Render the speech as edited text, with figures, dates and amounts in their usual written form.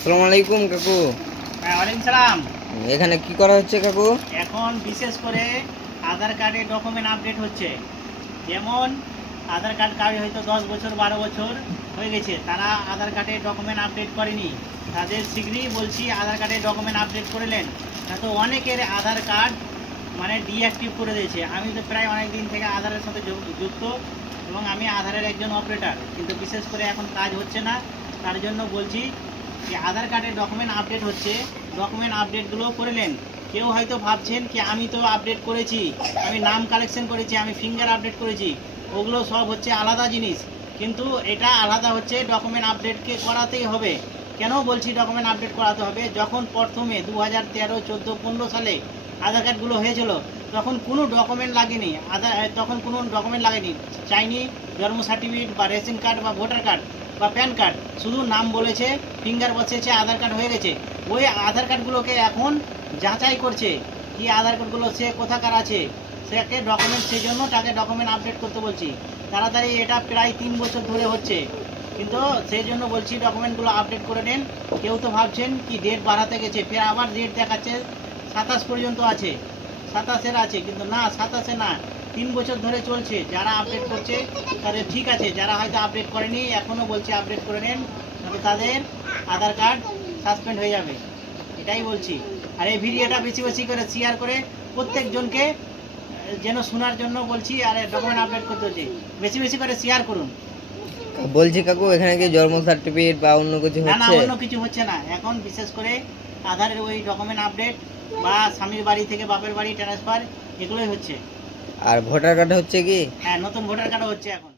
আসসালামু আলাইকুম কাকু। হ্যাঁ, ওয়ালাইকুম সালাম। এখানে কি করা হচ্ছে কাকু? এখন বিশেষ করে আধার কার্ডের ডকুমেন্ট আপডেট হচ্ছে। যেমন আধার কার্ড কারো হয়তো 10 বছর 12 বছর হয়ে গেছে, তারা আধার কার্ডের ডকুমেন্ট আপডেট করেনি, তাদের শীঘ্রই বলছি আধার কার্ডের ডকুমেন্ট আপডেট করে নেন। না তো অনেকের আধার কার্ড মানে ডিঅ্যাক্টিভ করে দিয়েছে। আমি তো প্রায় অনেক দিন থেকে আধারের সাথে যুক্ত এবং আমি আধারের একজন অপারেটর, কিন্তু বিশেষ করে এখন কাজ হচ্ছে না। তার জন্য বলছি যে আধার কার্ডের ডকুমেন্ট আপডেট হচ্ছে, ডকুমেন্ট আপডেটগুলো করে নেন। কেউ হয়তো ভাবছেন কি আমি তো আপডেট করেছি, আমি নাম কালেকশন করেছি, আমি ফিঙ্গার আপডেট করেছি, ওগুলো সব হচ্ছে আলাদা জিনিস। কিন্তু এটা আলাদা হচ্ছে, ডকুমেন্ট আপডেটকে করাতেই হবে। কেন বলছি ডকুমেন্ট আপডেট করাতে হবে? যখন প্রথমে 2013, 14, 15 সালে আধার কার্ডগুলো হয়েছিল তখন কোনো ডকুমেন্ট লাগেনি, তখন কোনো ডকুমেন্ট লাগেনি, চাইনি জন্ম সার্টিফিকেট বা রেশন কার্ড বা ভোটার কার্ড বা প্যান কার্ড, শুধু নাম বলেছে, ফিঙ্গার বসেছে, আধার কার্ড হয়ে গেছে। ওই আধার কার্ডগুলোকে এখন যাচাই করছে কি আধার কার্ডগুলো সে কোথাকার আছে, সেকে ডকুমেন্ট, সেই জন্য তাকে ডকুমেন্ট আপডেট করতে বলছি তাড়াতাড়ি। এটা প্রায় 3 বছর ধরে হচ্ছে, কিন্তু সেই জন্য বলছি ডকুমেন্টগুলো আপডেট করে নেন। কেউ তো ভাবছেন কি ডেট বাড়াতে গেছে, ফের আবার ডেট দেখাচ্ছে 27 পর্যন্ত আছে, 27-এর আছে, কিন্তু না, 27-এ না, 3 বছর ধরে চলছে। যারা আপডেট করছে তাদের ঠিক আছে, যারা হয়তো আপডেট করেনি এখনও বলছে আপডেট করে নেন, তবে তাদের আধার কার্ড সাসপেন্ড হয়ে যাবে, এটাই বলছি। আর এই ভিডিওটা বেশি বেশি করে শেয়ার করে প্রত্যেকজনকে যেন শোনার জন্য বলছি। আর ডকুমেন্ট আপডেট করতে হচ্ছে, বেশি বেশি করে শেয়ার করুন। বলছি কাকু, এখানে কি জন্ম সার্টিফিকেট বা অন্য কিছু না না, হচ্ছে? অন্য কিছু হচ্ছে না। এখন বিশেষ করে আধারের ওই ডকুমেন্ট আপডেট বা স্বামীর বাড়ি থেকে বাপের বাড়ি ট্রান্সফার, এগুলোই হচ্ছে। আর ভোটার কার্ড হচ্ছে কি? হ্যাঁ, নতুন ভোটার কার্ডও হচ্ছে এখন।